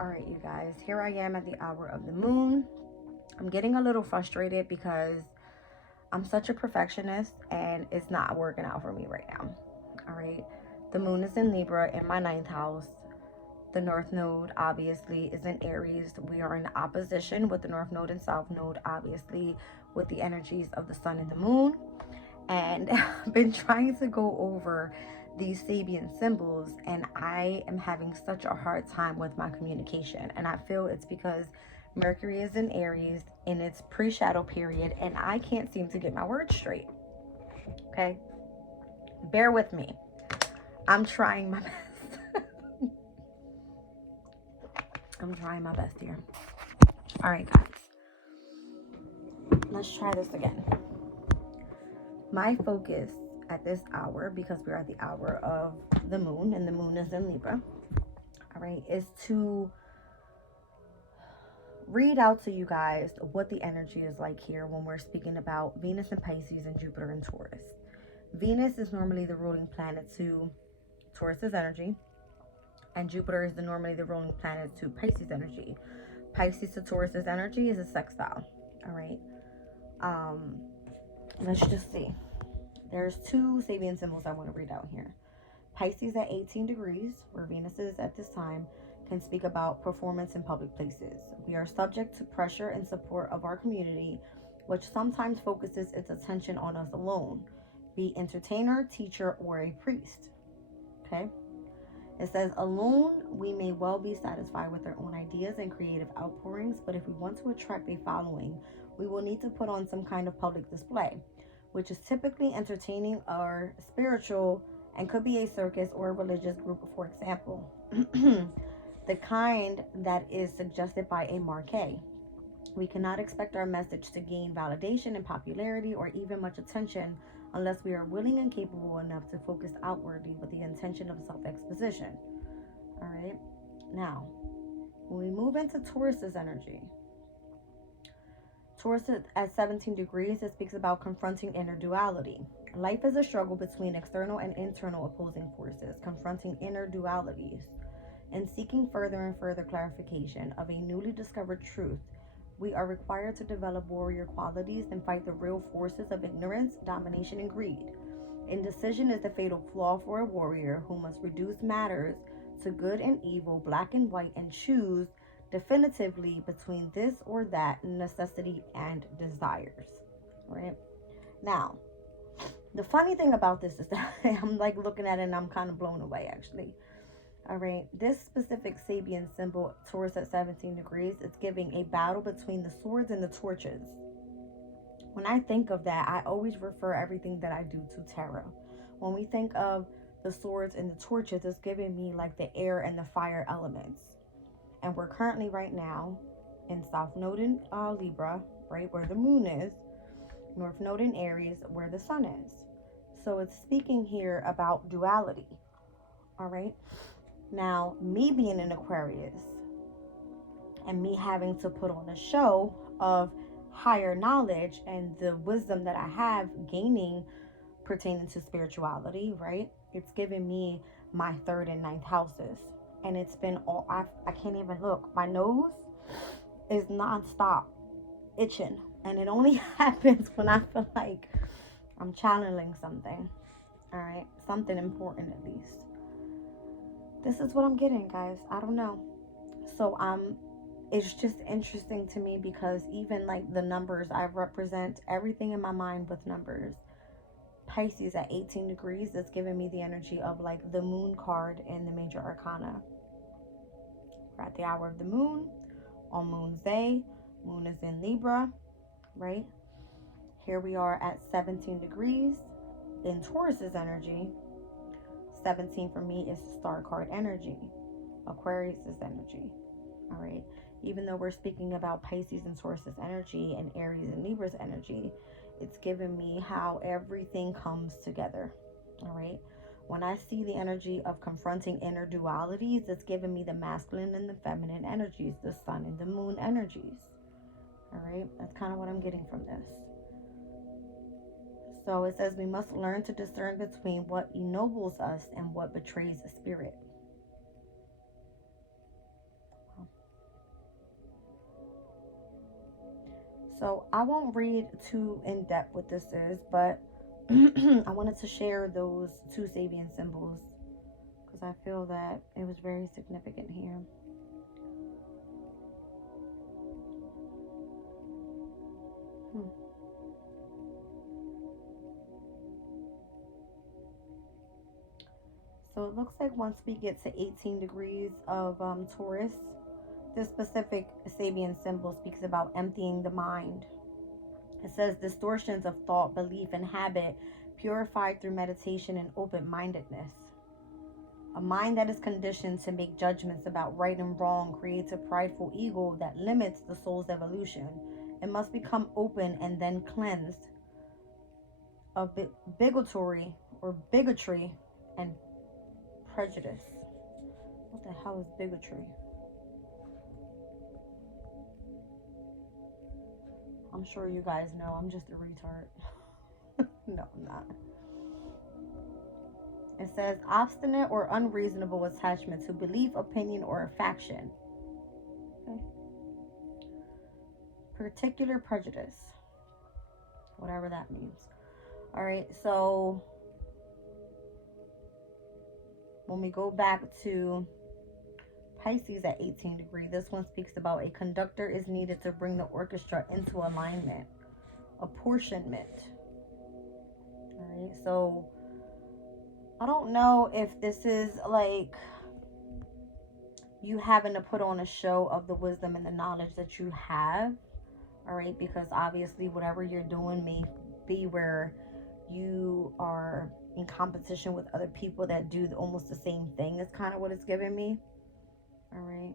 All right, you guys, here I am at the hour of the moon. I'm getting a little frustrated because I'm such a perfectionist and it's not working out for me right now. All right. The moon is in Libra in my ninth house. The North Node obviously is in Aries. We are in opposition with the North Node and South Node, obviously, with the energies of the Sun and the Moon. And I've been trying to go over these Sabian symbols, and I am having such a hard time with my communication. And I feel it's because Mercury is in Aries in its pre-shadow period, and I can't seem to get my words straight. Okay? Bear with me. I'm trying my best. I'm trying my best here. All right, guys. Let's try this again. My focus at this hour, because we're at the hour of the moon and the moon is in Libra, all right, is to read out to you guys what the energy is like here when we're speaking about Venus and Pisces and Jupiter and Taurus. Venus is normally the ruling planet to Taurus's energy, and Jupiter is normally the ruling planet to Pisces energy. Pisces to Taurus's energy is a sextile. All right. Let's just see. There's two Sabian symbols I want to read out here. Pisces at 18 degrees, where Venus is at this time, can speak about performance in public places. We are subject to pressure and support of our community, which sometimes focuses its attention on us alone, be entertainer, teacher, or a priest. Okay. It says, alone, we may well be satisfied with our own ideas and creative outpourings, but if we want to attract a following, we will need to put on some kind of public display, which is typically entertaining or spiritual and could be a circus or a religious group, for example. The kind that is suggested by a marquee. We cannot expect our message to gain validation and popularity or even much attention unless we are willing and capable enough to focus outwardly with the intention of self-exposition. All right. Now, when we move into Taurus's energy, Taurus at 17 degrees, it speaks about confronting inner duality. Life is a struggle between external and internal opposing forces, confronting inner dualities. And seeking further and further clarification of a newly discovered truth, we are required to develop warrior qualities and fight the real forces of ignorance, domination, and greed. Indecision is the fatal flaw for a warrior who must reduce matters to good and evil, black and white, and choose definitively between this or that necessity and desires. Right? Now, the funny thing about this is that I'm like looking at it and I'm kind of blown away actually. All right, this specific Sabian symbol, Taurus at 17 degrees, it's giving a battle between the swords and the torches. When I think of that, I always refer everything that I do to tarot. When we think of the swords and the torches, it's giving me like the air and the fire elements. And we're currently right now in South Node in Libra, right where the moon is, North Node in Aries, where the sun is. So it's speaking here about duality. All right. Now, me being an Aquarius and me having to put on a show of higher knowledge and the wisdom that I have gaining pertaining to spirituality, right? It's given me my third and ninth houses. And it's been all, I can't even look. My nose is nonstop itching. And it only happens when I feel like I'm channeling something. All right? Something important at least. This is what I'm getting, guys. I don't know. So it's just interesting to me because even like the numbers, I represent everything in my mind with numbers. Pisces at 18 degrees is giving me the energy of like the moon card in the major arcana. We're at the hour of the moon on Moon's Day. Moon is in Libra, right? Here we are at 17 degrees in Taurus's energy. 17 for me is star card energy, Aquarius's energy. All right. Even though we're speaking about Pisces and Taurus's energy and Aries and Libra's energy, it's given me how everything comes together. All right. When I see the energy of confronting inner dualities, it's given me the masculine and the feminine energies, the sun and the moon energies. All right. That's kind of what I'm getting from this. So it says we must learn to discern between what ennobles us and what betrays the spirit. So I won't read too in depth what this is, but I wanted to share those two Sabian symbols because I feel that it was very significant here. So it looks like once we get to 18 degrees of Taurus, this specific Sabian symbol speaks about emptying the mind. It says distortions of thought, belief, and habit purified through meditation and open-mindedness. A mind that is conditioned to make judgments about right and wrong creates a prideful ego that limits the soul's evolution. It must become open and then cleansed of bigotry and prejudice. What the hell is bigotry? I'm sure you guys know. I'm just a retard. No, I'm not. It says obstinate or unreasonable attachment to belief, opinion, or a faction. Okay. Particular prejudice. Whatever that means. Alright, so when we go back to Pisces at 18 degrees, this one speaks about a conductor is needed to bring the orchestra into alignment. Apportionment. Alright, so I don't know if this is like you having to put on a show of the wisdom and the knowledge that you have. Alright, because obviously whatever you're doing may be where you are in competition with other people that do almost the same thing. Is kind of what it's giving me. All right.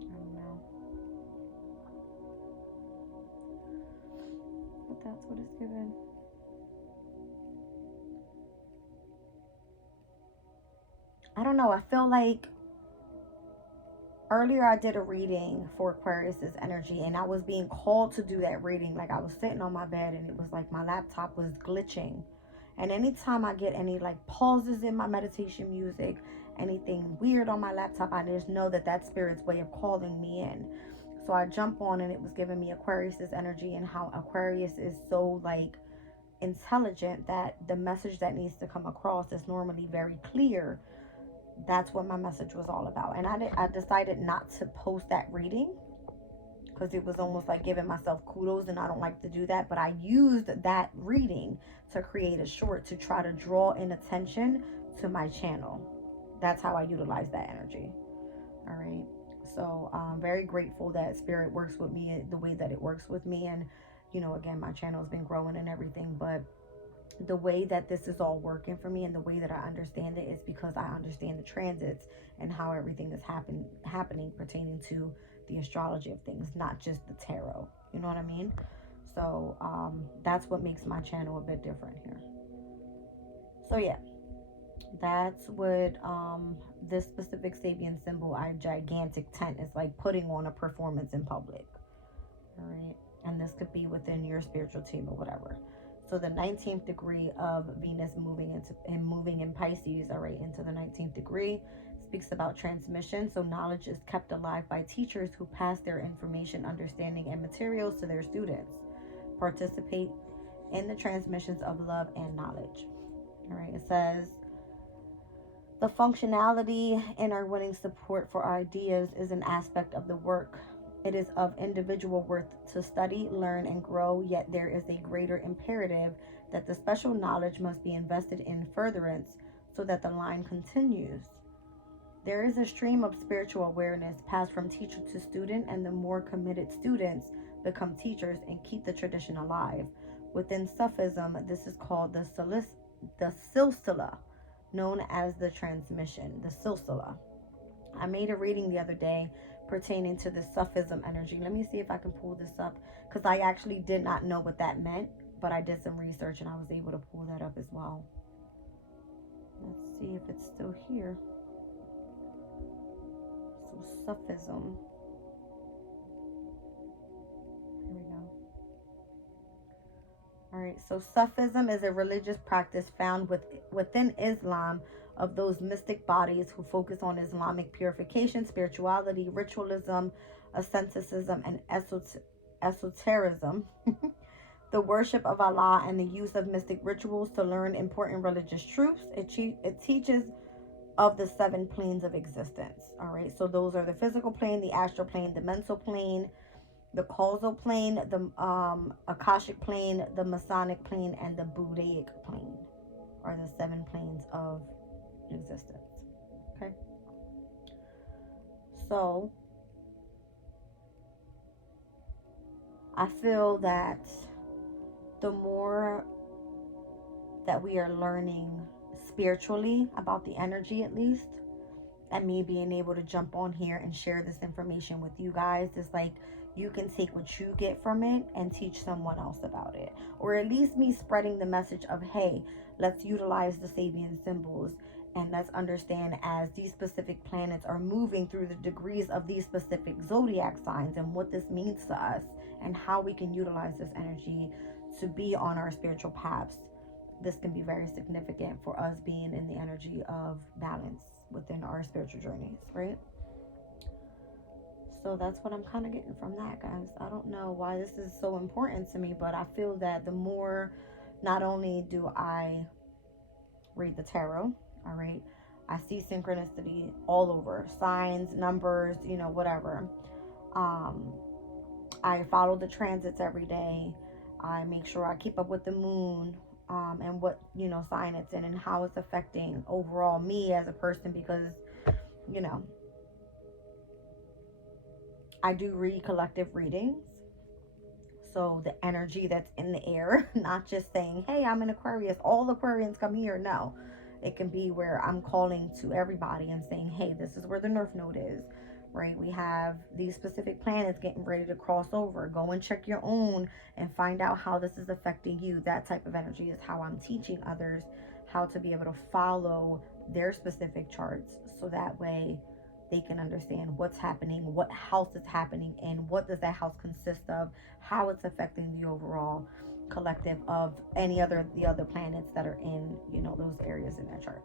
I don't know. But that's what it's given. I don't know. I feel like earlier I did a reading for Aquarius's energy, and I was being called to do that reading. Like I was sitting on my bed and it was like my laptop was glitching. And anytime I get any like pauses in my meditation music, anything weird on my laptop, I just know that that spirit's way of calling me in. So I jump on and it was giving me Aquarius's energy and how Aquarius is so like intelligent that the message that needs to come across is normally very clear. That's what my message was all about. And I decided not to post that reading because it was almost like giving myself kudos, and I don't like to do that. But I used that reading to create a short to try to draw in attention to my channel. That's how I utilize that energy. All right. So I'm very grateful that Spirit works with me the way that it works with me. And, you know, again, my channel has been growing and everything. But the way that this is all working for me and the way that I understand it is because I understand the transits and how everything is happening pertaining to the astrology of things, not just the tarot. You know what I mean? So that's what makes my channel a bit different here. So yeah, that's what this specific Sabian symbol, our gigantic tent, is like putting on a performance in public. All right, and this could be within your spiritual team or whatever. So the 19th degree of Venus moving in Pisces, all right, into the 19th degree, speaks about transmission. So knowledge is kept alive by teachers who pass their information, understanding, and materials to their students. Participate in the transmissions of love and knowledge. All right, it says the functionality in our winning support for our ideas is an aspect of the work. It is of individual worth to study, learn, and grow, yet there is a greater imperative that the special knowledge must be invested in furtherance so that the line continues. There is a stream of spiritual awareness passed from teacher to student, and the more committed students become teachers and keep the tradition alive. Within Sufism, this is called the silsila, known as the transmission, the silsila. I made a reading the other day pertaining to the Sufism energy. Let me see if I can pull this up, because I actually did not know what that meant, but I did some research and I was able to pull that up as well. Let's see if it's still here. So Sufism. Here we go. All right, so Sufism is a religious practice found within Islam of those mystic bodies who focus on Islamic purification, spirituality, ritualism, asceticism, and esotericism, the worship of Allah, and the use of mystic rituals to learn important religious truths. It teaches of the 7 planes of existence. All right, so those are the physical plane, the astral plane, the mental plane, the causal plane, the akashic plane, the Masonic plane, and the Buddhaic plane are the 7 planes of existence. Okay, so I feel that the more that we are learning spiritually about the energy, at least, and me being able to jump on here and share this information with you guys, is like you can take what you get from it and teach someone else about it. Or at least me spreading the message of, hey, let's utilize the Sabian symbols, and let's understand as these specific planets are moving through the degrees of these specific zodiac signs and what this means to us and how we can utilize this energy to be on our spiritual paths. This can be very significant for us being in the energy of balance within our spiritual journeys, right? So that's what I'm kind of getting from that, guys. I don't know why this is so important to me, but I feel that the more, not only do I read the tarot, all right, I see synchronicity all over, signs, numbers, you know, whatever. I follow the transits every day. I make sure I keep up with the moon, and what, you know, sign it's in and how it's affecting overall me as a person, because, you know, I do read collective readings. So the energy that's in the air, not just saying, hey, I'm an Aquarius, all Aquarians come here. No, it can be where I'm calling to everybody and saying, hey, this is where the North Node is, right? We have these specific planets getting ready to cross over. Go and check your own and find out how this is affecting you. That type of energy is how I'm teaching others how to be able to follow their specific charts, so that way they can understand what's happening, what house is happening in, what does that house consist of, how it's affecting the overall collective of the other planets that are in, you know, those areas in that chart.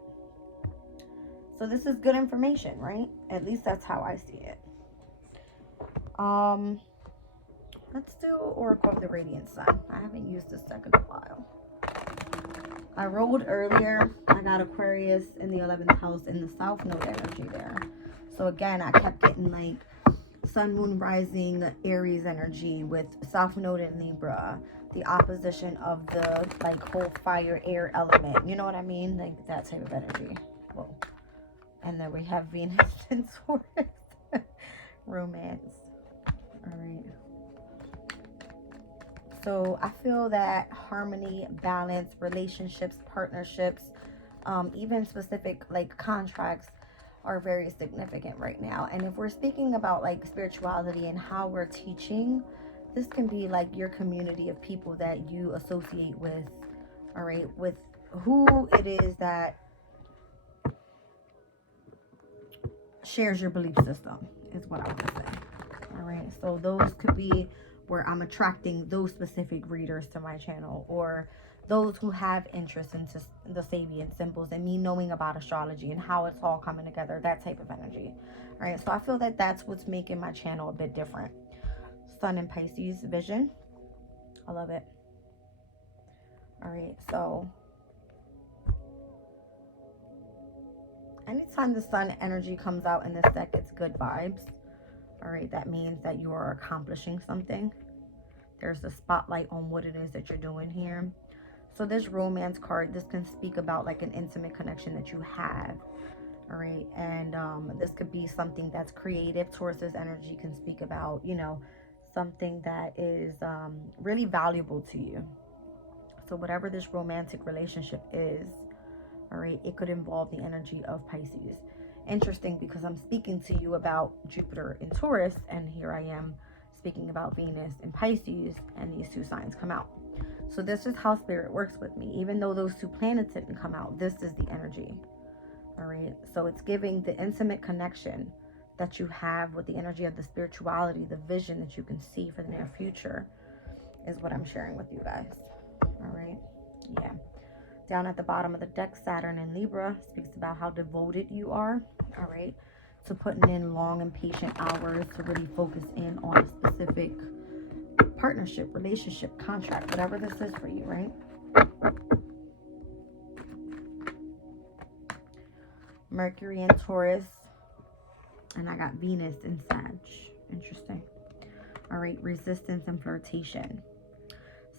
So this is good information, right? At least that's how I see it. Let's do Oracle of the Radiant Sun. I haven't used this deck in a while. I rolled earlier. I got Aquarius in the 11th house in the South Node energy there. So again, I kept getting like Sun, Moon, Rising, Aries energy with South Node in Libra, the opposition of the like whole fire, air element. You know what I mean? Like that type of energy. Whoa. And then we have Venus and Taurus. Romance. All right. So I feel that harmony, balance, relationships, partnerships, even specific like contracts are very significant right now. And if we're speaking about like spirituality and how we're teaching, this can be like your community of people that you associate with, all right, with who it is that shares your belief system, is what I would say. All right, so those could be where I'm attracting those specific readers to my channel, or those who have interest into the Sabian symbols and me knowing about astrology and how it's all coming together, that type of energy. All right, so I feel that that's what's making my channel a bit different. Sun in Pisces vision. I love it. All right, so anytime the sun energy comes out in this deck, it's good vibes. All right, that means that you are accomplishing something. There's the spotlight on what it is that you're doing here. So this romance card, this can speak about like an intimate connection that you have. All right, and this could be something that's creative. Taurus's energy can speak about, you know, something that is really valuable to you. So whatever this romantic relationship is, all right, it could involve the energy of Pisces. Interesting, because I'm speaking to you about Jupiter in Taurus, and here I am speaking about Venus in Pisces, and these two signs come out. So this is how spirit works with me. Even though those two planets didn't come out, this is the energy. All right, so it's giving the intimate connection that you have with the energy of the spirituality, the vision that you can see for the near future, is what I'm sharing with you guys. All right, yeah. Down at the bottom of the deck, Saturn in Libra speaks about how devoted you are. All right, to putting in long and patient hours to really focus in on a specific partnership, relationship, contract, whatever this is for you, right? Mercury in Taurus, and I got Venus in Sag. Interesting. All right, resistance and flirtation.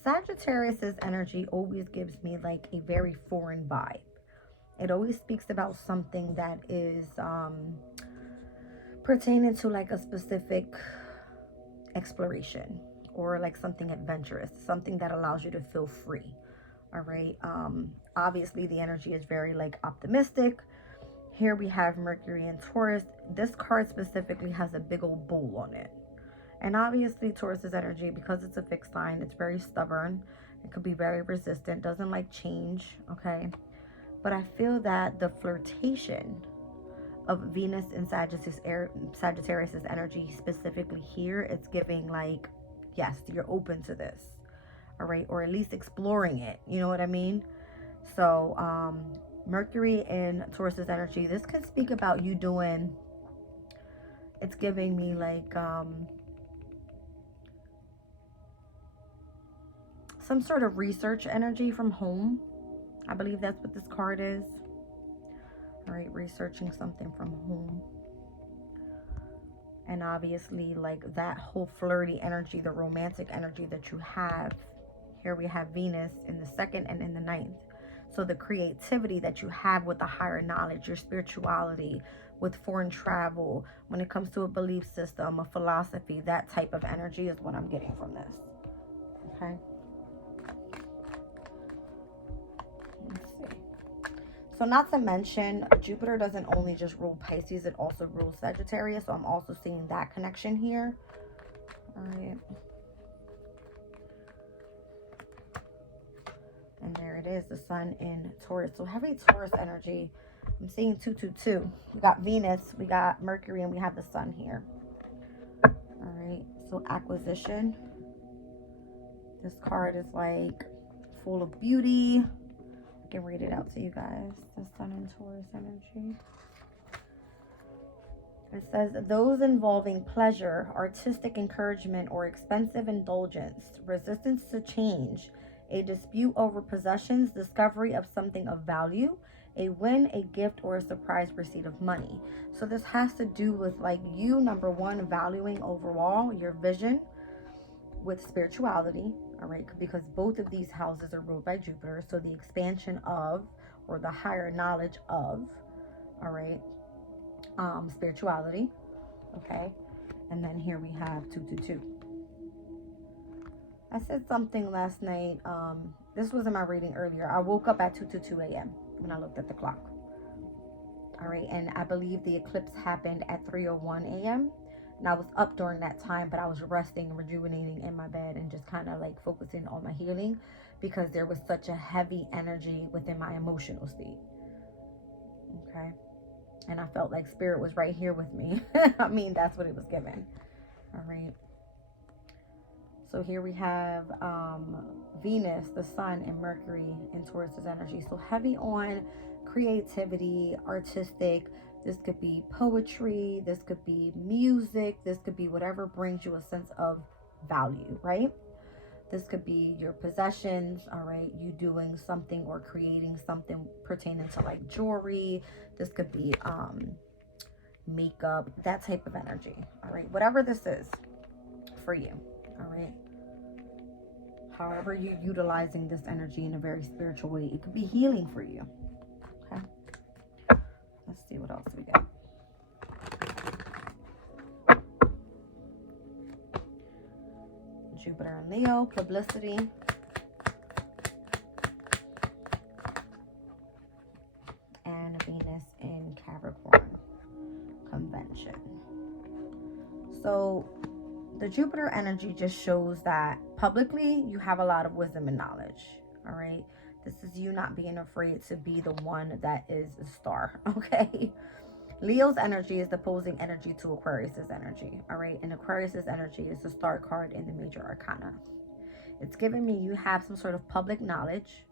Sagittarius's energy always gives me like a very foreign vibe. It always speaks about something that is pertaining to like a specific exploration, or like something adventurous, something that allows you to feel free. All right. Obviously the energy is very like optimistic. Here we have Mercury in Taurus. This card specifically has a big old bull on it. And obviously Taurus's energy, because it's a fixed sign, it's very stubborn. It could be very resistant, doesn't like change, okay? But I feel that the flirtation of Venus and Sagittarius's energy specifically here, it's giving like, yes, you're open to this, all right? Or at least exploring it, you know what I mean? So Mercury in Taurus's energy, this could speak about you doing, it's giving me like some sort of research energy from home. I believe that's what this card is. All right, researching something from home. And obviously like that whole flirty energy, the romantic energy that you have. Here we have Venus in the 2nd and in the 9th. So the creativity that you have with the higher knowledge, your spirituality, with foreign travel, when it comes to a belief system, a philosophy, that type of energy is what I'm getting from this. Okay. Let's see. So not to mention, Jupiter doesn't only just rule Pisces, it also rules Sagittarius. So I'm also seeing that connection here. All right. And there it is, the sun in Taurus. So heavy Taurus energy. I'm seeing 222. We got Venus, we got Mercury, and we have the sun here. All right. So acquisition. This card is like full of beauty. I can read it out to you guys. The sun in Taurus energy. It says, those involving pleasure, artistic encouragement, or expensive indulgence, resistance to change, a dispute over possessions, discovery of something of value, a win, a gift, or a surprise receipt of money. So this has to do with like you, number one, valuing overall your vision with spirituality, all right? Because both of these houses are ruled by Jupiter. So the expansion of, or the higher knowledge of, all right, spirituality, okay? And then here we have 222. I said something last night. This was in my reading earlier. I woke up at 2:22 a.m. when I looked at the clock. All right, and I believe the eclipse happened at 3:01 a.m. And I was up during that time, but I was resting and rejuvenating in my bed and just kind of like focusing on my healing, because there was such a heavy energy within my emotional state. Okay. And I felt like spirit was right here with me. I mean, that's what it was given. All right. So here we have Venus, the sun, and Mercury in Taurus's energy. So heavy on creativity, artistic. This could be poetry. This could be music. This could be whatever brings you a sense of value, right? This could be your possessions, all right? You doing something or creating something pertaining to like jewelry. This could be makeup, that type of energy, all right? Whatever this is for you, all right? However you're utilizing this energy in a very spiritual way, it could be healing for you, okay? Let's see what else we got. Jupiter in Leo, publicity. And Venus in Capricorn, convention. So the Jupiter energy just shows that publicly you have a lot of wisdom and knowledge, all right? This is you not being afraid to be the one that is a star, okay? Leo's energy is the opposing energy to Aquarius's energy, all right? And Aquarius's energy is the star card in the major arcana. It's giving me you have some sort of public knowledge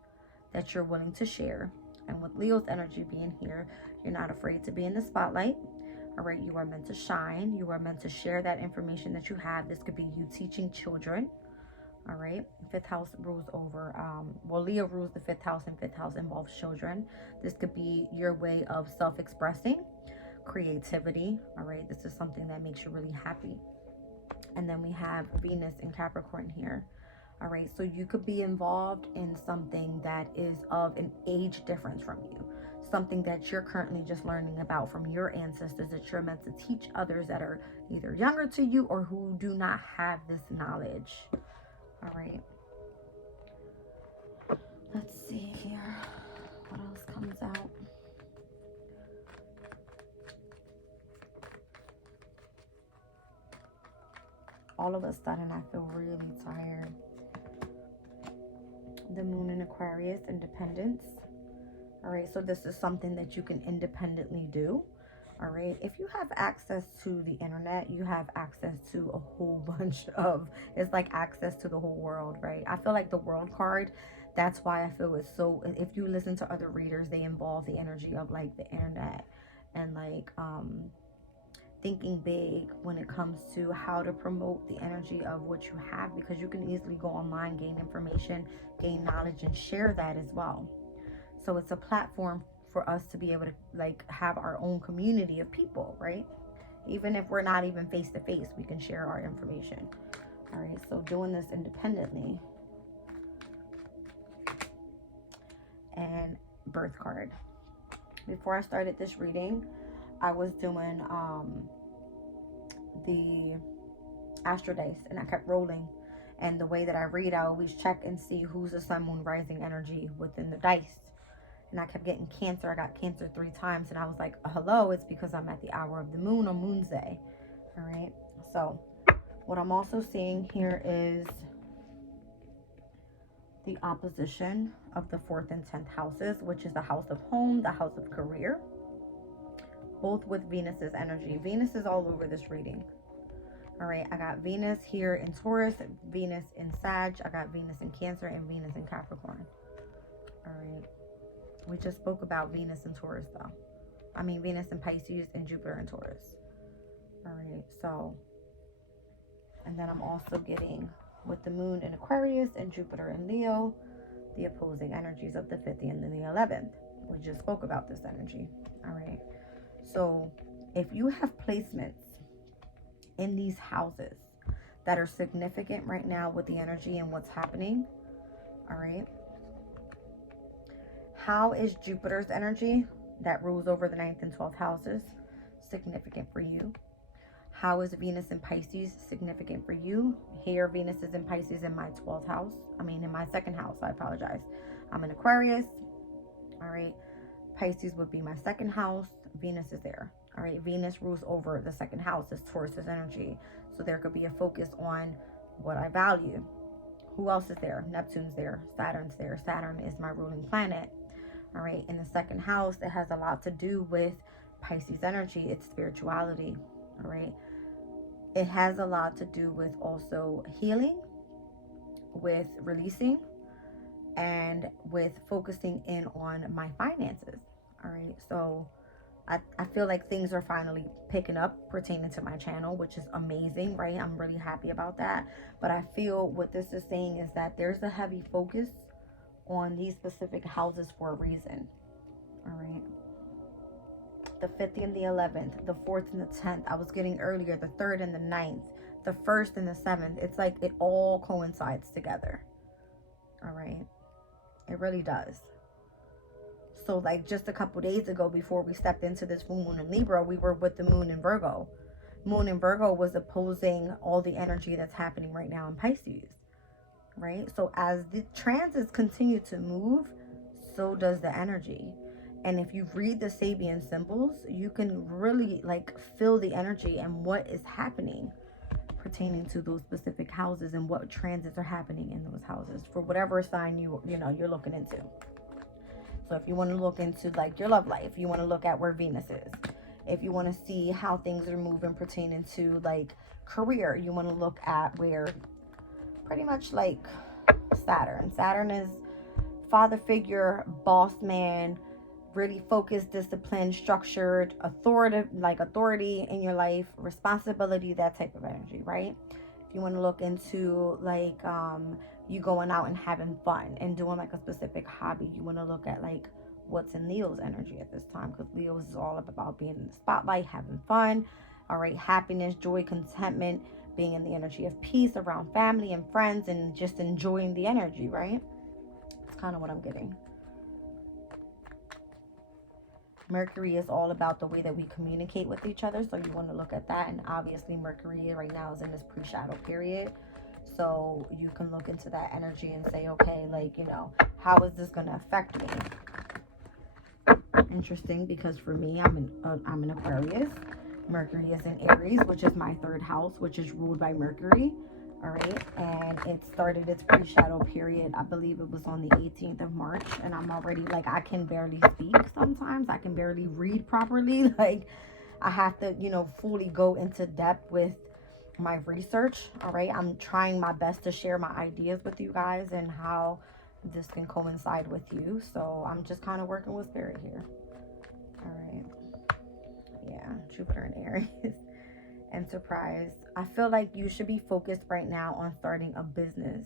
that you're willing to share. And with Leo's energy being here, you're not afraid to be in the spotlight. All right, you are meant to shine. You are meant to share that information that you have. This could be you teaching children. All right, fifth house rules over, well, Leo rules the fifth house, and fifth house involves children. This could be your way of self-expressing, creativity. All right, this is something that makes you really happy. And then we have Venus in Capricorn here. All right, so you could be involved in something that is of an age difference from you, something that you're currently just learning about from your ancestors, that you're meant to teach others that are either younger to you or who do not have this knowledge. All right, let's see here what else comes out. All of a sudden I feel really tired. The moon in Aquarius, independence. All right, so this is something that you can independently do. All right, if you have access to the internet, you have access to a whole bunch of, it's like access to the whole world, right? I feel like the world card, that's why I feel it's so, if you listen to other readers, they involve the energy of like the internet and like thinking big when it comes to how to promote the energy of what you have, because you can easily go online, gain information, gain knowledge, and share that as well. So it's a platform for us to be able to like have our own community of people, right? Even if we're not even face to face, we can share our information. All right, so doing this independently. And birth card. Before I started this reading, I was doing the astro dice, and I kept rolling. And the way that I read, I always check and see who's the sun, moon, rising energy within the dice. And I kept getting Cancer. I got Cancer 3 times, and I was like, hello, it's because I'm at the hour of the moon on Moon's Day. All right, so what I'm also seeing here is the opposition of the 4th and 10th houses, which is the house of home, the house of career, both with Venus's energy. Venus is all over this reading. All right, I got Venus here in Taurus, Venus in Sag, I got Venus in Cancer, and Venus in Capricorn. All right, we just spoke about Venus in Taurus though. I mean Venus in Pisces and Jupiter in Taurus. All right, so, and then I'm also getting with the moon in Aquarius and Jupiter in Leo, the opposing energies of the 5th and then the 11th. We just spoke about this energy. All right, so if you have placements in these houses that are significant right now with the energy and what's happening, all right, how is Jupiter's energy that rules over the 9th and 12th houses significant for you? How is Venus in Pisces significant for you? Here, Venus is in Pisces in my 12th house. I mean, in my 2nd house, I apologize. I'm in Aquarius. All right. Pisces would be my 2nd house. Venus is there. All right. Venus rules over the 2nd house. It's Taurus's energy. So there could be a focus on what I value. Who else is there? Neptune's there. Saturn's there. Saturn is my ruling planet. All right. In the 2nd house, it has a lot to do with Pisces energy. It's spirituality. All right. It has a lot to do with also healing, with releasing, and with focusing in on my finances. All right, so I feel like things are finally picking up pertaining to my channel, which is amazing, right? I'm really happy about that. But I feel what this is saying is that there's a heavy focus on these specific houses for a reason. All right. The 5th and the 11th, the 4th and the 10th. I was getting earlier, the 3rd and the 9th, the 1st and the 7th. It's like it all coincides together. All right. It really does. So like just a couple days ago, before we stepped into this full moon in Libra, we were with the moon in Virgo. Moon in Virgo was opposing all the energy that's happening right now in Pisces. Right. So as the transits continue to move, so does the energy. And if you read the Sabian symbols, you can really like feel the energy and what is happening pertaining to those specific houses and what transits are happening in those houses for whatever sign you're looking into. So if you want to look into like your love life, you want to look at where Venus is. If you want to see how things are moving pertaining to like career, you want to look at where pretty much like Saturn is father figure, boss man, really focused, disciplined, structured, authority in your life, responsibility, that type of energy, right? If you want to look into like you going out and having fun and doing like a specific hobby, you want to look at like what's in Leo's energy at this time, because Leo's is all about being in the spotlight, having fun, all right, happiness, joy, contentment, being in the energy of peace around family and friends, and just enjoying the energy, right? It's kind of what I'm getting. Mercury is all about the way that we communicate with each other, so you want to look at that. And obviously Mercury right now is in this pre-shadow period, so you can look into that energy and say, okay, like, you know, how is this going to affect me? Interesting, because for me, I'm an Aquarius. Mercury is in Aries, which is my third house, which is ruled by Mercury. All right, and it started its pre-shadow period, I believe it was on the 18th of March, and I'm already like, I can barely speak sometimes. I can barely read properly. Like, I have to, you know, fully go into depth with my research. All right, I'm trying my best to share my ideas with you guys and how this can coincide with you. So I'm just kind of working with spirit here. All right, yeah, Jupiter in Aries. Enterprise. I feel like you should be focused right now on starting a business.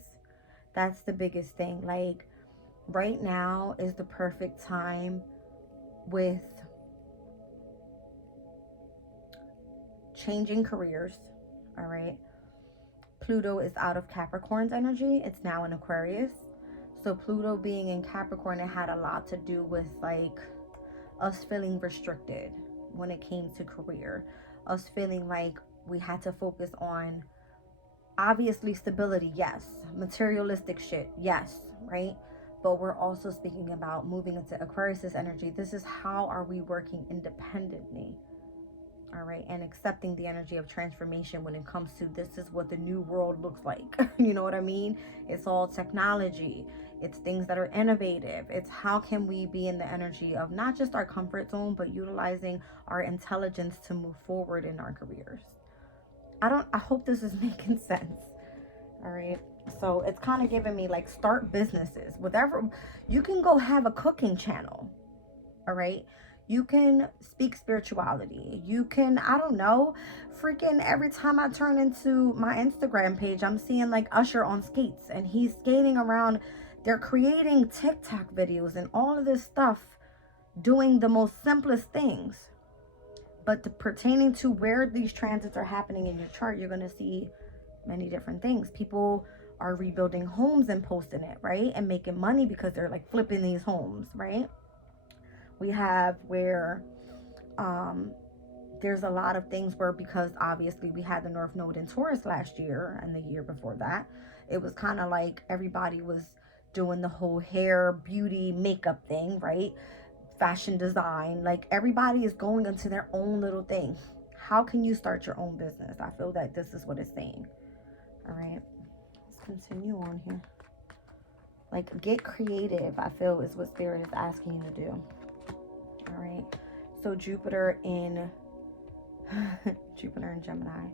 That's the biggest thing. Like, right now is the perfect time with changing careers. All right, Pluto is out of Capricorn's energy. It's now in Aquarius. So Pluto being in Capricorn, it had a lot to do with like us feeling restricted when it came to career, us feeling like we had to focus on obviously stability, yes, materialistic shit, yes, right? But we're also speaking about moving into Aquarius's energy. This is how are we working independently, all right, and accepting the energy of transformation when it comes to this is what the new world looks like. You know what I mean? It's all technology. It's things that are innovative. It's how can we be in the energy of not just our comfort zone, but utilizing our intelligence to move forward in our careers. I hope this is making sense. All right. So it's kind of giving me like start businesses. Whatever. You can go have a cooking channel. All right. You can speak spirituality. You can, I don't know, freaking every time I turn into my Instagram page, I'm seeing like Usher on skates and he's skating around. They're creating TikTok videos and all of this stuff, doing the most simplest things. But pertaining to where these transits are happening in your chart, you're going to see many different things. People are rebuilding homes and posting it, right? And making money because they're like flipping these homes, right? We have where there's a lot of things where, because obviously we had the North Node in Taurus last year and the year before that, it was kind of like everybody was doing the whole hair, beauty, makeup thing, right? Fashion design, like everybody is going into their own little thing. How can you start your own business? I feel that this is what it's saying. All right, let's continue on here. Like, get creative, I feel, is what spirit is asking you to do. All right, so Jupiter in Gemini.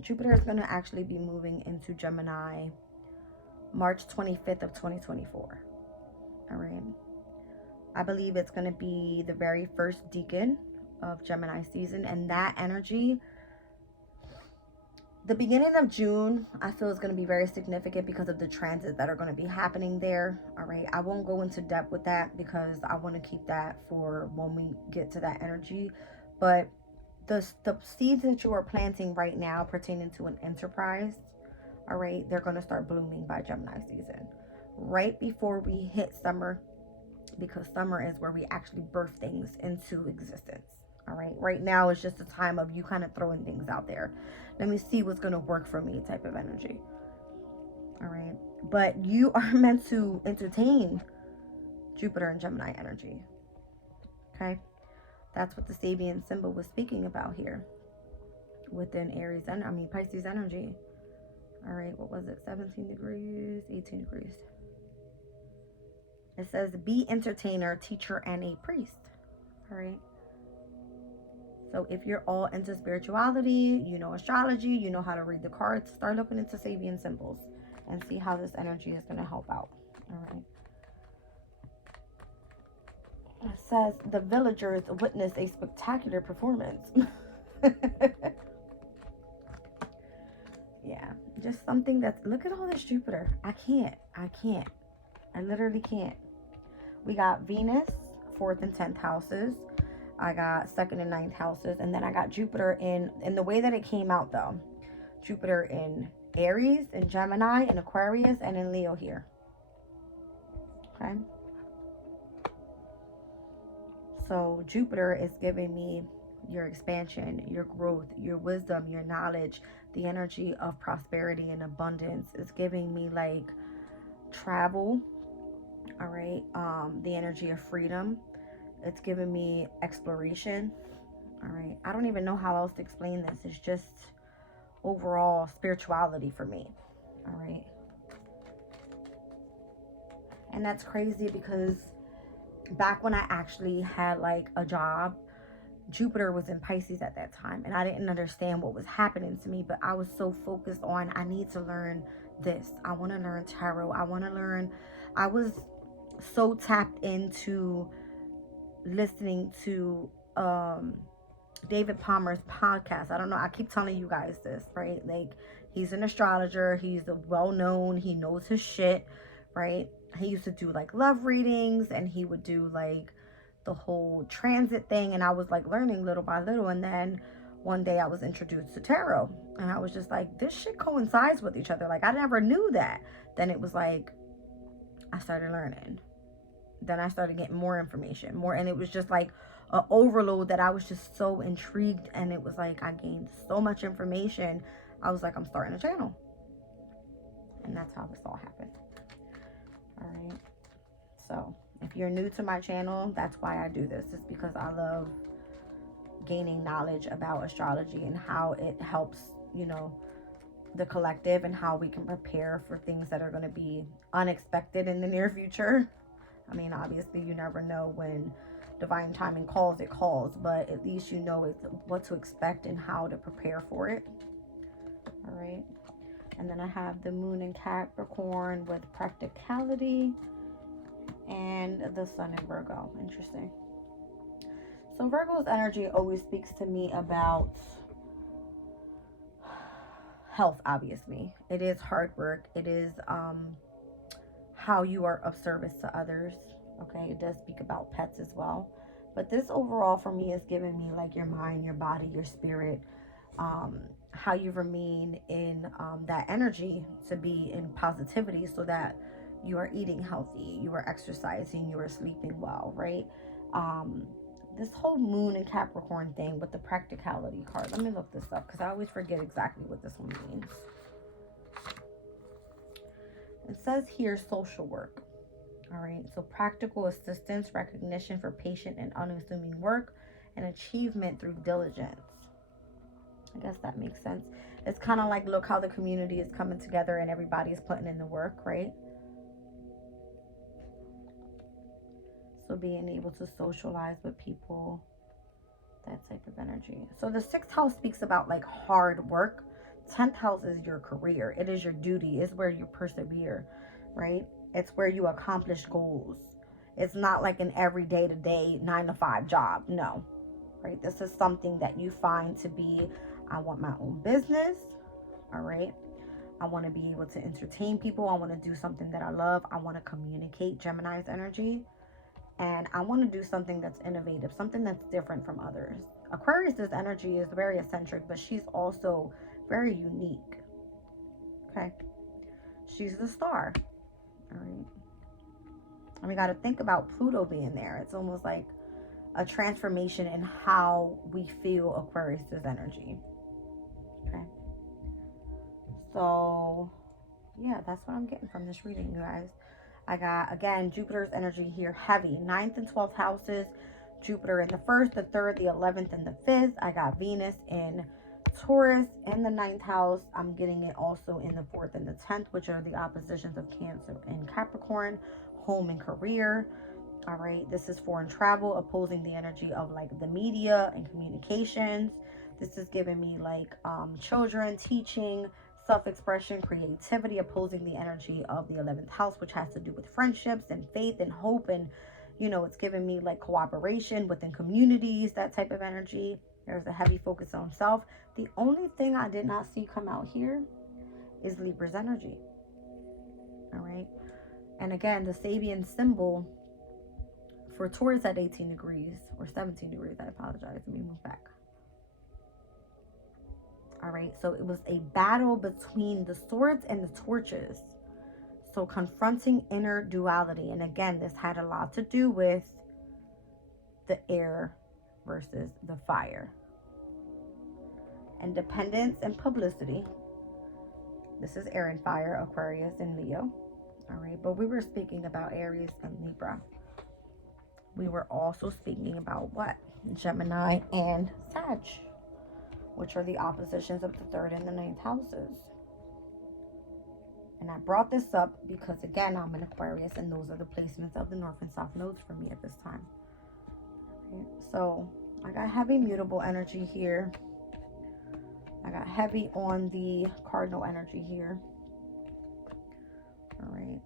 Jupiter is going to actually be moving into Gemini March 25th of 2024. All right, I believe it's going to be the very first decan of Gemini season, and that energy, the beginning of June, I feel is going to be very significant because of the transits that are going to be happening there. All right, I won't go into depth with that because I want to keep that for when we get to that energy. But the seeds that you are planting right now pertaining to an enterprise, all right, they're going to start blooming by Gemini season, right before we hit summer, because summer is where we actually birth things into existence. All right, right now it's just a time of you kind of throwing things out there. Let me see what's going to work for me type of energy. All right, but you are meant to entertain Jupiter and Gemini energy. Okay, that's what the Sabian symbol was speaking about here within Aries and Pisces energy. All right, what was it? 17 degrees, 18 degrees. It says be entertainer, teacher, and a priest. All right. So if you're all into spirituality, you know astrology, you know how to read the cards, start looking into Sabian symbols and see how this energy is going to help out. All right. It says the villagers witnessed a spectacular performance. Yeah, just something that's, look at all this Jupiter. I can't. I literally can't. We got Venus, 4th and 10th houses. I got 2nd and 9th houses. And then I got Jupiter in the way that it came out though. Jupiter in Aries, in Gemini, in Aquarius, and in Leo here. Okay. So Jupiter is giving me your expansion, your growth, your wisdom, your knowledge, the energy of prosperity and abundance. It's giving me like travel, all right, the energy of freedom. It's giving me exploration, all right. I don't even know how else to explain this. It's just overall spirituality for me, all right. And that's crazy because back when I actually had like a job, Jupiter was in Pisces at that time, and I didn't understand what was happening to me, but I was so focused on, I need to learn this. I want to learn tarot. I want to learn. I was so tapped into listening to David Palmer's podcast. I don't know. I keep telling you guys this, right? Like, he's an astrologer. He's well-known. He knows his shit, right? He used to do like love readings, and he would do like the whole transit thing, and I was like learning little by little. And then one day I was introduced to tarot, and I was just like, this shit coincides with each other. Like, I never knew that. Then it was like I started learning, then I started getting more information, and it was just like an overload that I was just so intrigued. And it was like I gained so much information. I was like, I'm starting a channel, and that's how this all happened. All right, so if you're new to my channel, that's why I do this. It's because I love gaining knowledge about astrology and how it helps, you know, the collective, and how we can prepare for things that are going to be unexpected in the near future. I mean, obviously, you never know when divine timing calls, it calls, but at least you know what to expect and how to prepare for it. All right. And then I have the moon in Capricorn with practicality, and the sun in Virgo. Interesting. So Virgo's energy always speaks to me about health. Obviously, it is hard work. It is how you are of service to others. Okay, it does speak about pets as well, but this overall for me is giving me like your mind, your body, your spirit, how you remain in that energy to be in positivity, so that you are eating healthy, you are exercising, you are sleeping well, right? This whole moon and Capricorn thing with the practicality card, let me look this up because I always forget exactly what this one means. It says here social work. All right, so practical assistance, recognition for patient and unassuming work, and achievement through diligence. I guess that makes sense. It's kind of like, look how the community is coming together and everybody is putting in the work, right? So being able to socialize with people, that type of energy. So the 6th house speaks about like hard work. 10th house is your career. It is your duty. It's where you persevere, right? It's where you accomplish goals. It's not like an everyday to day 9-to-5 job. No, right? This is something that you find to be, I want my own business. All right. I want to be able to entertain people. I want to do something that I love. I want to communicate, Gemini's energy. And I want to do something that's innovative, something that's different from others. Aquarius's energy is very eccentric, but she's also very unique. Okay. She's the star. All right. And we got to think about Pluto being there. It's almost like a transformation in how we feel Aquarius's energy. Okay. So, yeah, that's what I'm getting from this reading, you guys. I got, again, Jupiter's energy here, heavy. 9th and 12th houses. Jupiter in the 1st, the 3rd, the 11th, and the 5th. I got Venus in Taurus in the 9th house. I'm getting it also in the 4th and the 10th, which are the oppositions of Cancer and Capricorn. Home and career. All right. This is foreign travel, opposing the energy of like the media and communications. This is giving me like children, teaching, self-expression, creativity, opposing the energy of the 11th house, which has to do with friendships and faith and hope and, You know, it's giving me like cooperation within communities, that type of energy. There's a heavy focus on self. The only thing I did not see come out here is Libra's energy. All right. And again, the Sabian symbol for Taurus at 18 degrees or 17 degrees, I apologize. Let me move back. All right. So it was a battle between the swords and the torches. So confronting inner duality. And again, this had a lot to do with the air versus the fire. Independence and publicity. This is air and fire, Aquarius and Leo. All right, but we were speaking about Aries and Libra. We were also speaking about what? Gemini and Sag, which are the oppositions of the 3rd and the 9th houses. And I brought this up because, again, I'm an Aquarius, and those are the placements of the North and South nodes for me at this time. Okay, so I got heavy mutable energy here. I got heavy on the cardinal energy here. All right.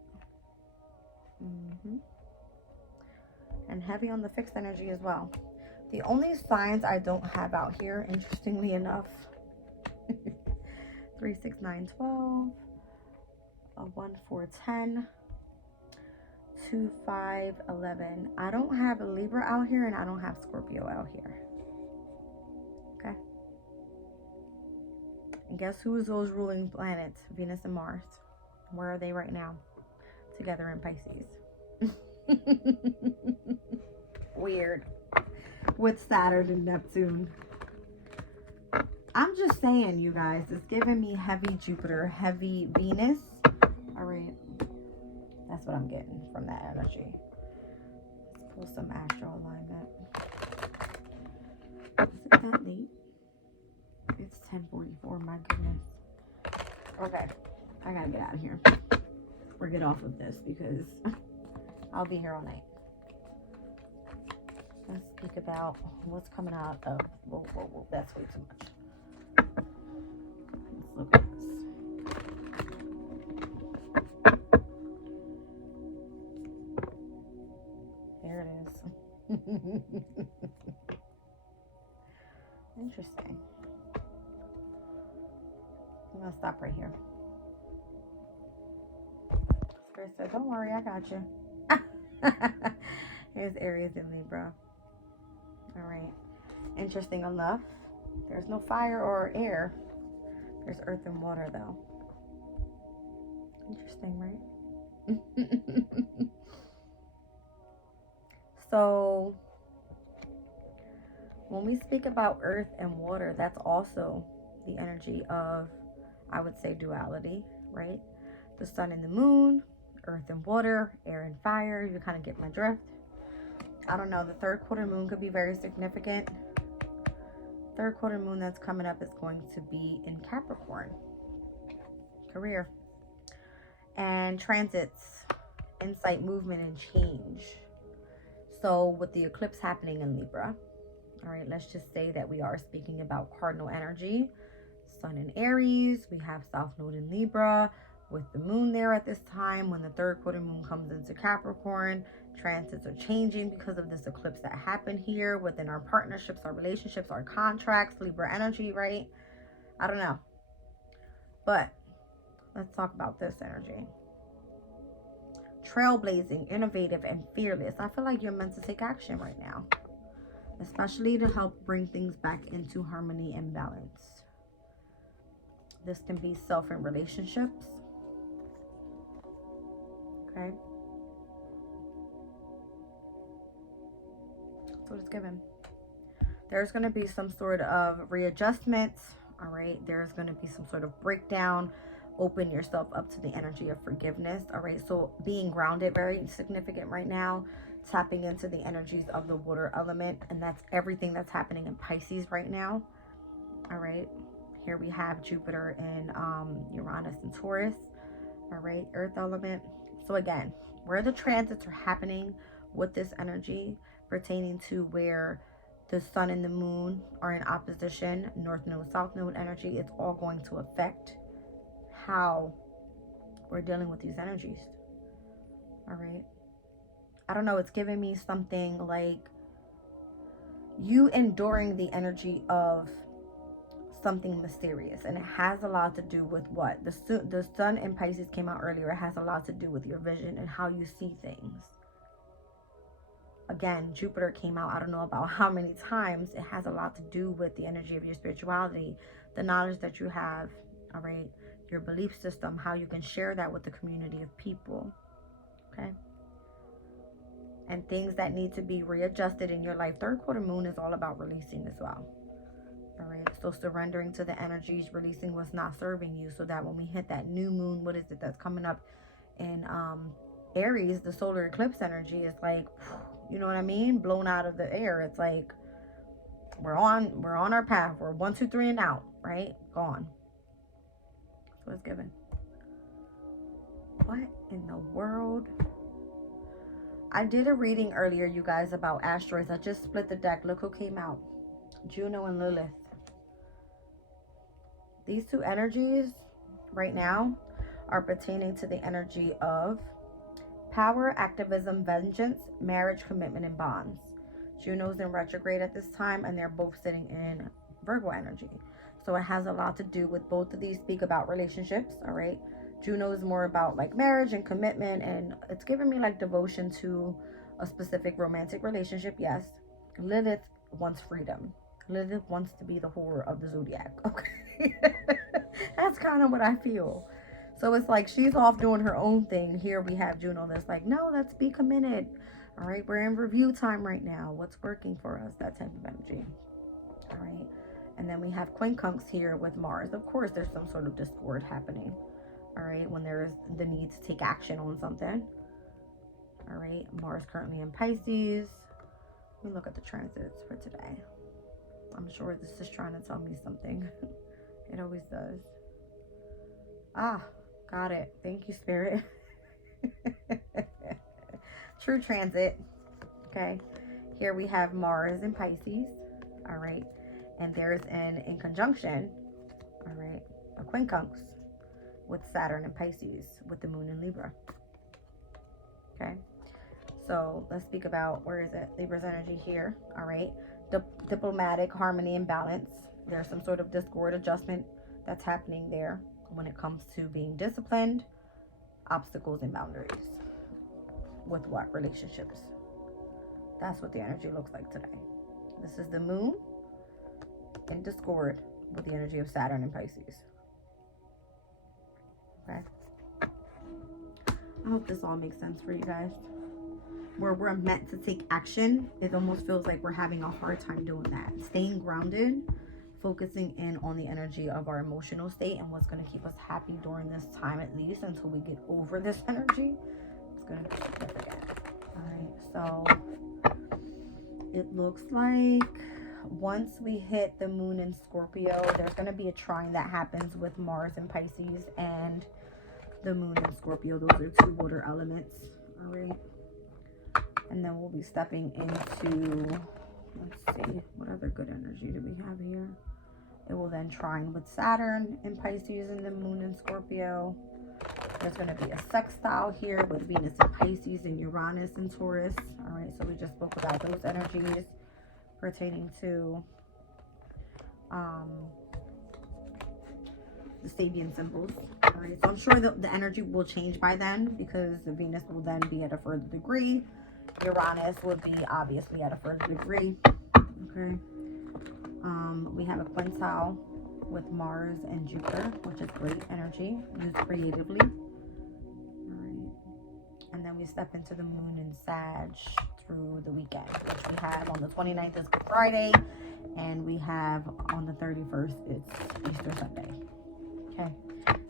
And heavy on the fixed energy as well. The only signs I don't have out here, interestingly enough, 3, 6, 9, 12, 1, 4, 10, 2, 5, 11. I don't have a Libra out here, and I don't have Scorpio out here. Okay. And guess who is those ruling planets? Venus and Mars. Where are they right now? Together in Pisces. Weird. With Saturn and Neptune. I'm just saying, you guys, it's giving me heavy Jupiter, heavy Venus. All right. That's what I'm getting from that energy. Let's pull some astral alignment. Is it that late? It's 10:44. My goodness. Okay. I gotta get out of here. Or get off of this because I'll be here all night. Let's speak about what's coming out of... Whoa. That's way too much. Let's look at this. There it is. Interesting. I'm going to stop right here. Spirit said, don't worry, I got you. Here's Aries and Libra. All right. Interesting enough, there's no fire or air. There's earth and water, though. Interesting, right? So, when we speak about earth and water, that's also the energy of, I would say, duality, right? The sun and the moon, earth and water, air and fire. You kind of get my drift. I don't know. The 3rd quarter moon could be very significant. 3rd quarter moon that's coming up is going to be in Capricorn. Career. And transits, insight, movement, and change. So with the eclipse happening in Libra, all right, let's just say that we are speaking about cardinal energy. Sun in Aries. We have South Node in Libra. With the moon there at this time, when the 3rd quarter moon comes into Capricorn, transits are changing because of this eclipse that happened here within our partnerships, our relationships, our contracts, Libra energy, right? I don't know. But let's talk about this energy. Trailblazing, innovative, and fearless. I feel like you're meant to take action right now, especially to help bring things back into harmony and balance. This can be self and relationships. Okay. That's what it's given. There's going to be some sort of readjustment. All right. There's going to be some sort of breakdown. Open yourself up to the energy of forgiveness. All right. So being grounded, very significant right now. Tapping into the energies of the water element. And that's everything that's happening in Pisces right now. All right. Here we have Jupiter and Uranus and Taurus. All right. Earth element. So again, where the transits are happening with this energy pertaining to where the sun and the moon are in opposition, North Node, South Node energy, it's all going to affect how we're dealing with these energies. All right. I don't know, it's giving me something like you enduring the energy of something mysterious, and it has a lot to do with what the sun in Pisces came out earlier. It has a lot to do with your vision and how you see things. Again, Jupiter came out, I don't know about how many times. It has a lot to do with the energy of your spirituality, the knowledge that you have, all right, your belief system, how you can share that with the community of people, okay, and things that need to be readjusted in your life. Third quarter moon is all about releasing as well. All right, so surrendering to the energies, releasing what's not serving you, so that when we hit that new moon, what is it that's coming up in Aries, the solar eclipse energy is like, you know what I mean, blown out of the air. It's like we're on our path. We're 1, 2, 3 and out, right? Gone. So it's given. What in the world? I did a reading earlier, you guys, about asteroids. I just split the deck. Look who came out. Juno and Lilith. These two energies right now are pertaining to the energy of power, activism, vengeance, marriage, commitment, and bonds. Juno's in retrograde at this time, and they're both sitting in Virgo energy. So it has a lot to do with both of these. Speak about relationships, all right? Juno is more about like marriage and commitment, and it's giving me like devotion to a specific romantic relationship, yes. Lilith wants freedom. Lilith wants to be the whore of the zodiac, okay? That's kind of what I feel. So it's like she's off doing her own thing. Here we have Juno that's like, no, let's be committed. All right, we're in review time right now. What's working for us? That type of energy. All right. And then we have quincunx here with Mars. Of course, there's some sort of discord happening. All right, when there's the need to take action on something. All right, Mars currently in Pisces. Let me look at the transits for today. I'm sure this is trying to tell me something. It always does. Ah, got it. Thank you, Spirit. True transit. Okay. Here we have Mars in Pisces. All right. And there's an in conjunction, all right, a quincunx with Saturn in Pisces with the moon in Libra. Okay. So let's speak about, where is it? Libra's energy here. All right. Diplomatic harmony and balance. There's some sort of discord adjustment that's happening there when it comes to being disciplined, obstacles and boundaries. With what? Relationships. That's what the energy looks like today. This is the moon in discord with the energy of Saturn and Pisces. Okay. I hope this all makes sense for you guys. Where we're meant to take action, it almost feels like we're having a hard time doing that. Staying grounded, focusing in on the energy of our emotional state and what's going to keep us happy during this time, at least until we get over this energy. It's going to be significant. All right, so it looks like once we hit the moon in Scorpio, there's going to be a trine that happens with Mars in Pisces and the moon in Scorpio. Those are two water elements. All right. And then we'll be stepping into, let's see, what other good energy do we have here? It will then trine with Saturn in Pisces and the moon in Scorpio. There's going to be a sextile here with Venus in Pisces and Uranus in Taurus. All right, so we just spoke about those energies pertaining to the Sabian symbols. All right, so I'm sure the energy will change by then, because the Venus will then be at a further degree. Uranus would be obviously at a further degree. Okay. We have a quintile with Mars and Jupiter, which is great energy used creatively. All right. And then we step into the moon in Sag through the weekend, which we have on the 29th is Good Friday, and we have on the 31st it's Easter Sunday. Okay.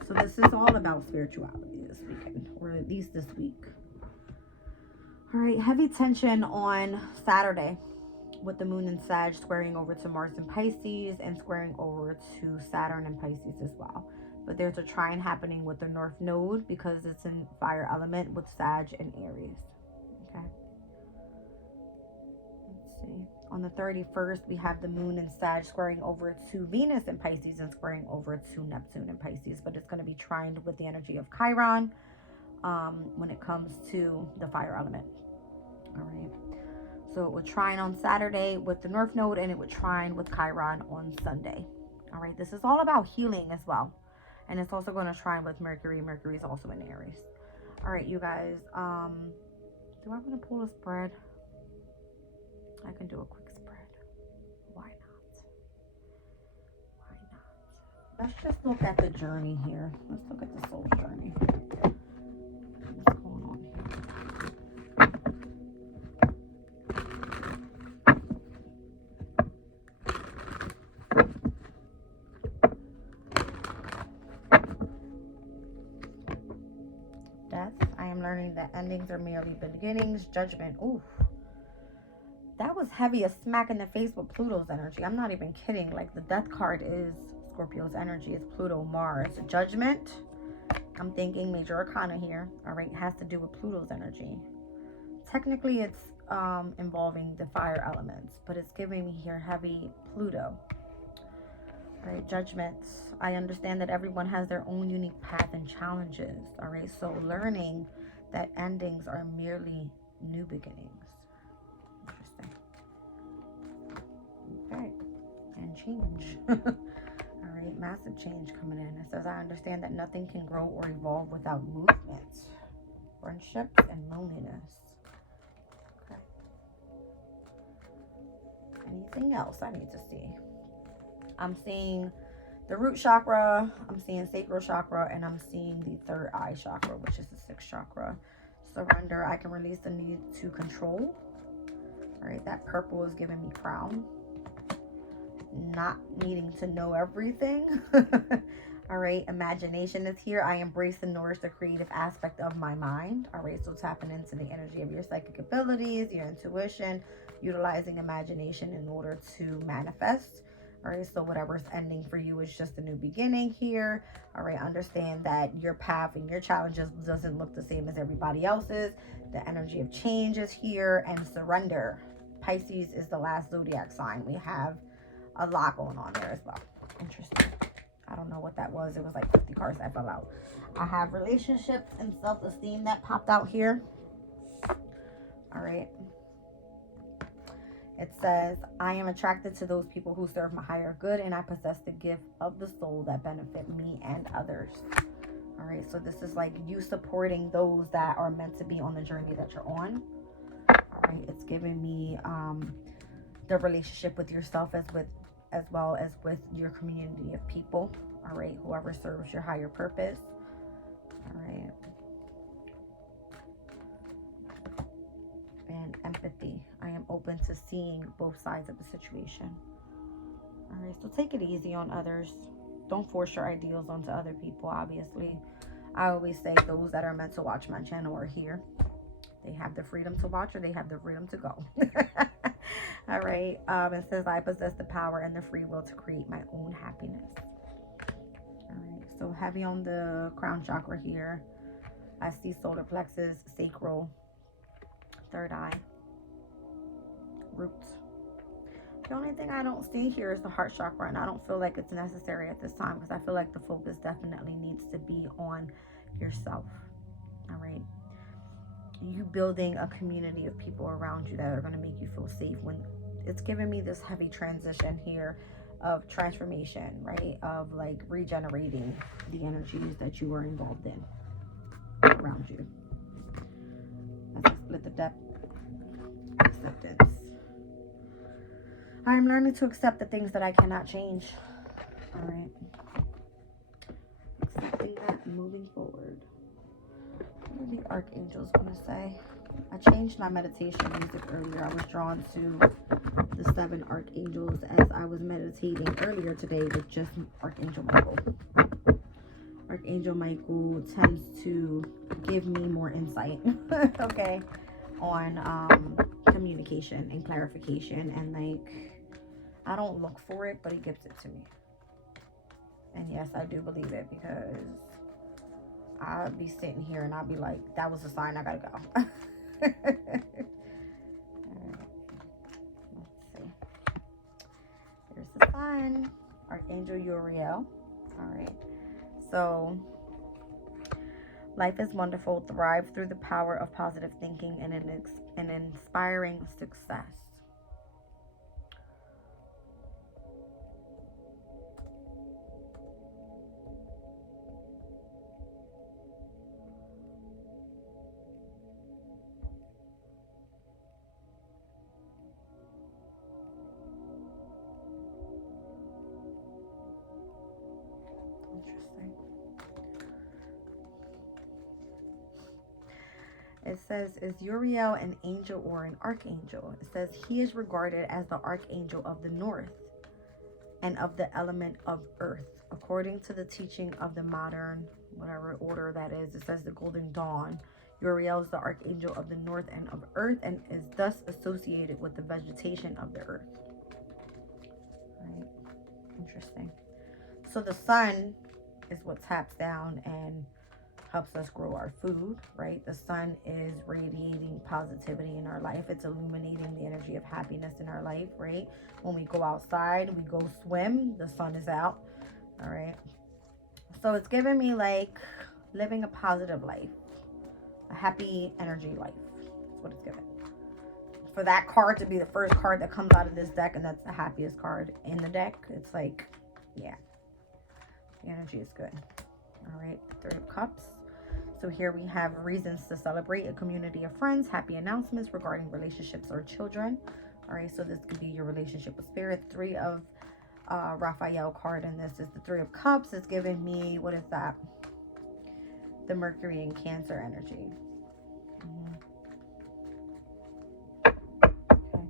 So this is all about spirituality this weekend, or at least this week. All right, heavy tension on Saturday with the moon in Sag squaring over to Mars in Pisces and squaring over to Saturn in Pisces as well. But there's a trine happening with the North Node because it's in fire element with Sag and Aries. Okay. Let's see. On the 31st, we have the moon in Sag squaring over to Venus in Pisces and squaring over to Neptune in Pisces. But it's going to be trined with the energy of Chiron when it comes to the fire element. All right. So it would trine on Saturday with the North Node, and it would trine with Chiron on Sunday. All right. This is all about healing as well. And it's also going to trine with Mercury. Mercury is also in Aries. All right, you guys. Do I want to pull a spread? I can do a quick spread. Why not? Why not? Let's just look at the journey here. Let's look at the soul journey. What's going on here? Death. I am learning that endings are merely beginnings. Judgment. Ooh. That was heavy as smack in the face with Pluto's energy. I'm not even kidding. Like, the death card is Scorpio's energy. It's Pluto, Mars. Judgment. I'm thinking major arcana here. All right. It has to do with Pluto's energy. Technically, it's involving the fire elements, but it's giving me here heavy Pluto. All right. Judgment. I understand that everyone has their own unique path and challenges. All right. So learning that endings are merely new beginnings. Interesting. Okay. And change. All right. Massive change coming in. It says, I understand that nothing can grow or evolve without movement, friendships, and loneliness. Okay. Anything else I need to see? I'm seeing the root chakra, I'm seeing sacral chakra, and I'm seeing the third eye chakra, which is the sixth chakra. Surrender. I can release the need to control. All right, that purple is giving me crown. Not needing to know everything. All right, imagination is here. I embrace and nourish the creative aspect of my mind. All right, so tapping into the energy of your psychic abilities, your intuition, utilizing imagination in order to manifest. All right, so whatever's ending for you is just a new beginning here. All right, understand that your path and your challenges doesn't look the same as everybody else's. The energy of change is here, and surrender. Pisces is the last zodiac sign. We have a lot going on there as well. Interesting. I don't know what that was. It was like 50 cards that fell out. I have relationships and self-esteem that popped out here. All right. It says, I am attracted to those people who serve my higher good, and I possess the gift of the soul that benefit me and others. All right, so this is like you supporting those that are meant to be on the journey that you're on. All right, it's giving me the relationship with yourself as well as with your community of people. All right, whoever serves your higher purpose. All right. And empathy. I am open to seeing both sides of the situation. All right, so take it easy on others. Don't force your ideals onto other people, obviously. I always say those that are meant to watch my channel are here. They have the freedom to watch, or they have the freedom to go. All right, it says, I possess the power and the free will to create my own happiness. All right, so heavy on the crown chakra here. I see solar plexus, sacral, third eye, roots. The only thing I don't see here is the heart chakra, and I don't feel like it's necessary at this time because I feel like the focus definitely needs to be on yourself. All right, you building a community of people around you that are going to make you feel safe. When it's giving me this heavy transition here of transformation, right, of like regenerating the energies that you were involved in around you. As I split the depth, acceptance. I'm learning to accept the things that I cannot change. All right. Accepting that and moving forward. What are the archangels going to say? I changed my meditation music earlier. I was drawn to the 7 archangels as I was meditating earlier today with just Archangel Michael. Archangel Michael tends to give me more insight, okay, on communication and clarification, and like, I don't look for it, but he gives it to me. And yes, I do believe it, because I'll be sitting here and I'll be like, that was a sign, I gotta go. All right. Let's see. There's the sign, Archangel Uriel. All right. So Life is wonderful. Thrive through the power of positive thinking and an inspiring success. Interesting. It says, is Uriel an angel or an archangel? It says he is regarded as the archangel of the north and of the element of earth. According to the teaching of the modern, whatever order that is, it says the golden dawn. Uriel is the archangel of the north and of earth and is thus associated with the vegetation of the earth. Right? Interesting. So the sun is what taps down and helps us grow our food, right? The sun is radiating positivity in our life. It's illuminating the energy of happiness in our life, right? When we go outside, we go swim, the sun is out, all right? So it's giving me like living a positive life, a happy energy life. That's what it's giving. For that card to be the first card that comes out of this deck, and that's the happiest card in the deck, it's like, yeah, the energy is good. All right, Three of Cups. So here we have reasons to celebrate, a community of friends, happy announcements regarding relationships or children. All right, so this could be your relationship with spirit. Three of Raphael card, and this is the Three of Cups. It's giving me, what is that? The Mercury and Cancer energy. Okay.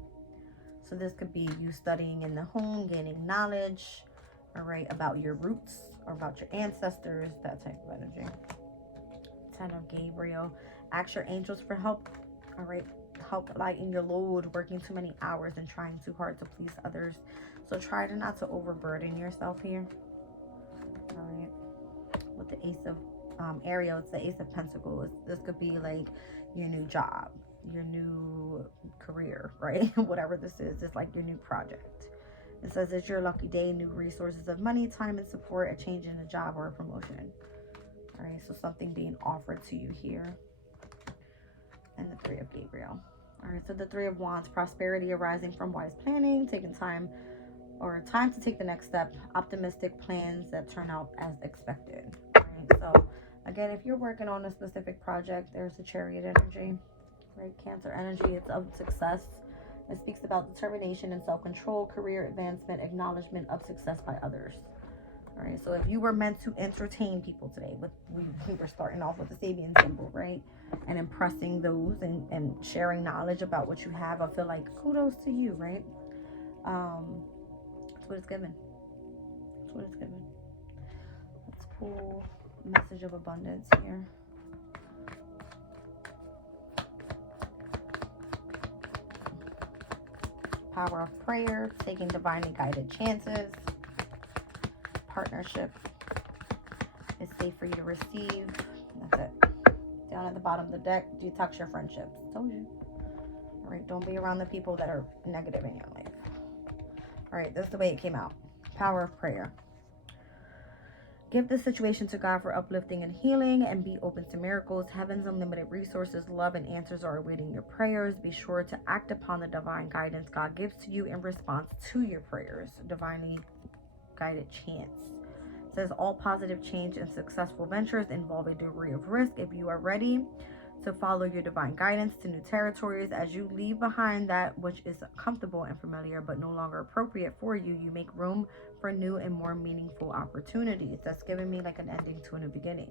So this could be you studying in the home, gaining knowledge, all right, about your roots or about your ancestors, that type of energy. 10 of Gabriel. Ask your angels for help. All right, help lighten your load, working too many hours and trying too hard to please others. So try to not to overburden yourself here. All right, with the Ace of Ariel, it's the Ace of Pentacles. This could be like your new job, your new career, right? Whatever this is, it's like your new project. It says it's your lucky day, new resources of money, time, and support, a change in a job or a promotion. All right, so something being offered to you here. And the Three of Gabriel. All right, so the Three of Wands, prosperity arising from wise planning, taking time to take the next step, optimistic plans that turn out as expected. All right, so again, if you're working on a specific project, there's the Chariot energy, right? Cancer energy, it's of success. It speaks about determination and self-control, career advancement, acknowledgement of success by others. All right, so if you were meant to entertain people today, we were starting off with the Sabian symbol, right? And impressing those and sharing knowledge about what you have, I feel like kudos to you, right? That's what it's given. That's what it's given. Let's pull message of abundance here. Power of prayer, taking divinely guided chances. Partnership is safe for you to receive. That's it. Down at the bottom of the deck, detox your friendships. Told you. All right, don't be around the people that are negative in your life. All right, this is the way it came out. Power of prayer. Give the situation to God for uplifting and healing, and be open to miracles. Heaven's unlimited resources, love, and answers are awaiting your prayers. Be sure to act upon the divine guidance God gives to you in response to your prayers. Divinely guided chance. It says all positive change and successful ventures involve a degree of risk. If you are ready to follow your divine guidance to new territories, as you leave behind that which is comfortable and familiar but no longer appropriate for you, you make room for new and more meaningful opportunities. That's giving me like an ending to a new beginning.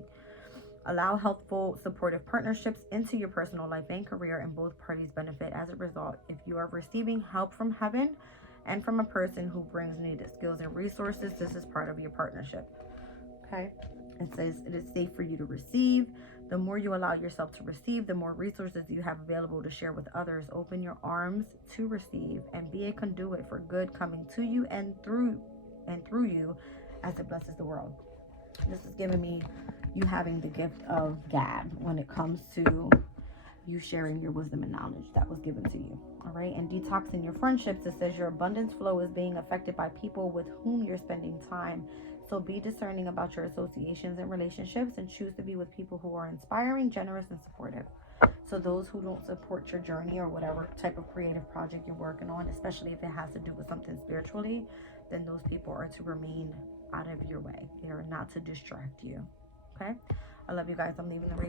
Allow healthful, supportive partnerships into your personal life and career, and both parties benefit as a result. If you are receiving help from heaven and from a person who brings needed skills and resources, this is part of your partnership. Okay, it says it is safe for you to receive. The more you allow yourself to receive, the more resources you have available to share with others. Open your arms to receive and be a conduit for good coming to you and through you as it blesses the world. This is giving me you having the gift of gab when it comes to you sharing your wisdom and knowledge that was given to you. All right, and detoxing your friendships. It says your abundance flow is being affected by people with whom you're spending time. So be discerning about your associations and relationships, and choose to be with people who are inspiring, generous, and supportive. So those who don't support your journey or whatever type of creative project you're working on, especially if it has to do with something spiritually, then those people are to remain out of your way. They are not to distract you. Okay? I love you guys. I'm leaving the reading.